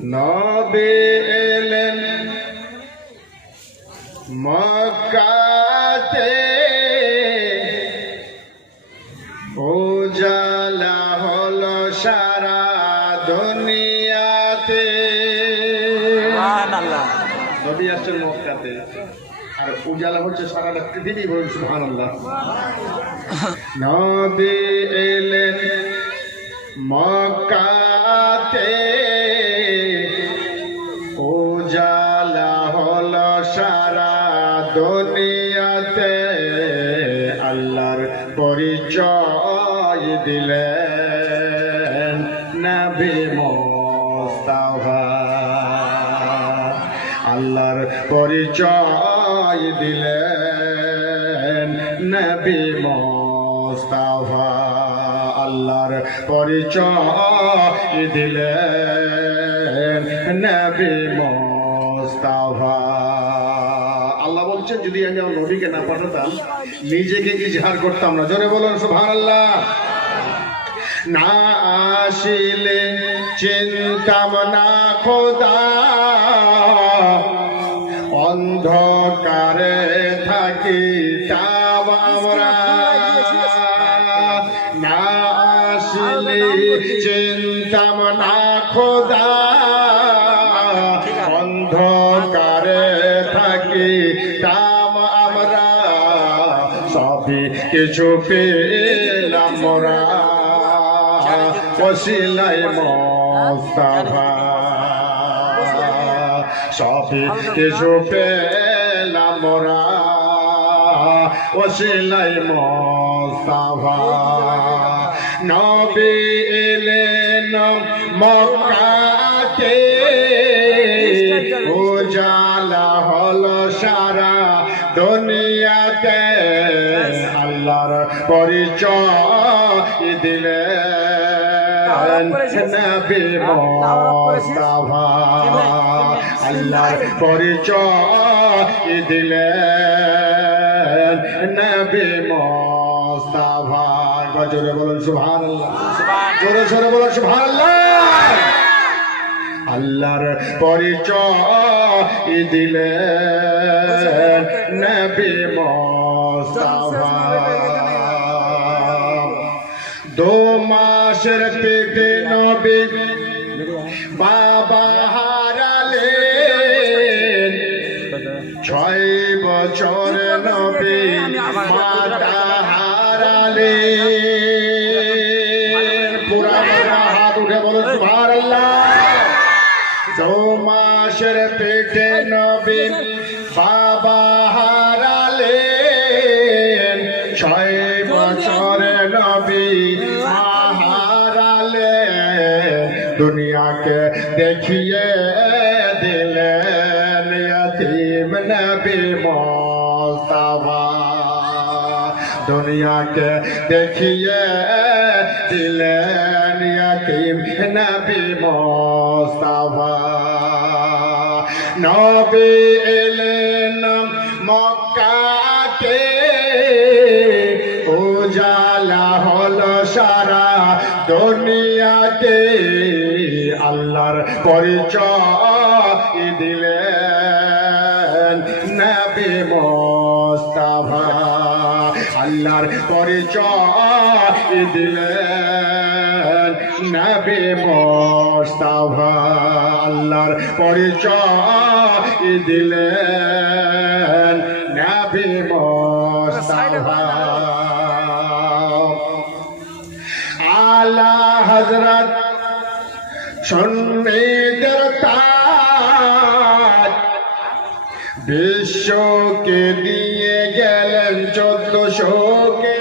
নবী এলেন মক্কাতে, উজালা হলো সারা দুনিয়াতে। নবী আসছেন মক্কাতে আর উজালা হচ্ছে সারা পৃথিবী। বলুন সুবহানাল্লাহ। নবী এলেন মক্কাতে, উজালা হলো সারা দুনিয়াতে। আল্লাহর পরিচয় দিলেন নবী মুস্তাফা। আল্লাহর পরিচয় দিলেন নবী মুস্তাফা। আল্লাহর পরিচয় দিলেন নবী মুস্তাফা। আল্লাহ বলছেন, যদি আমি আমার নবীকে না পাঠাতাম নিজেকে ইজহার করতাম না। জোরে বলুন সুবহানাল্লাহ। না আসিলে চিন্তাম না খোদা, অন্ধকারে থাকিতাম আমরা। না আসিলে চিন্তাম না খোদা, অন্ধকারে থাকিতাম আমরা। সবই কিছু পেলাম মোরা ওসিলায় মুস্তাফা। সবই কিছু পেলাম মোরা ওসিলায় মুস্তাফা। নবী এলেন মক্কাতে, উজালা হলো সারা দুনিয়াতে। আল্লাহর পরিচয় দিলেন নবী মুস্তাফা। আল্লাহর পরিচয় দিলেন নবী মুস্তাফা। জোরে বলুন সুবহানাল্লাহ। জোরে জোরে বলুন সুবহানাল্লাহ। আল্লাহর পরিচয় দিলেন নবী মুস্তাফা। 2 মাসের পেটে নবী বাবা হারালেন, 6 বছর নবী মাতা হারালেন। পুরা হাত উঠে বলুন সুবহানাল্লাহ। 2 মাসের পেটে নবী বাবা হারালেন, 6 বছরে নবী মা হারালেন। দুনিয়াকে দেখিয়ে দিলেন यतीम নবী মুস্তাফা। দুনিয়াকে দেখিয়ে দিলেন यतीम নবী মুস্তাফা। নবী এলেন মক্কাতে, উজালা হলো সারা দুনিয়াতে। আল্লাহর পরিচয় দিলেন নবী মুস্তাফা। আল্লাহর পরিচয় দিলেন নবী মুস্তাফা। আল্লাহর পরিচয় দিলেন নবী মুস্তাফা। আলা হযরত সুন্নিদের তাজ, বিশ্বকে দিয়ে গেলেন 1400 কে।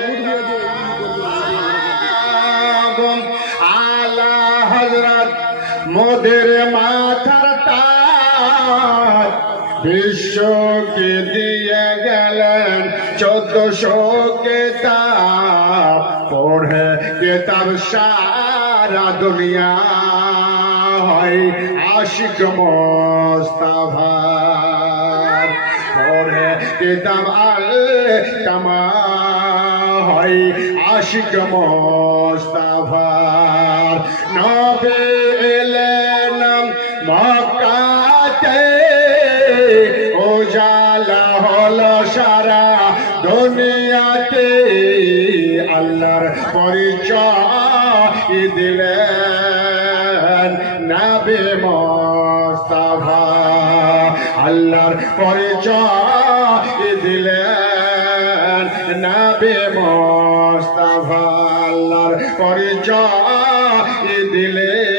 আলা হযরত মোদের মাথার তাজ, বিশ্বকে দিয়ে গেলেন 1400 কিতাব। পড়ে কিতাব সারা দুনিয়া হয় আশিক মুস্তাফার। পড়ে কিতাব আল কামা হয় আশিক মুস্তাফার। নবী এলেন মক্কাতে উজালা হলো সারা দুনিয়াতে আল্লাহর পরিচয় দিলেন নবী মুস্তাফা আল্লাহর পরিচয় দিলেন নবী মুস্তাফা আল্লাহর পরিচয় দিলেন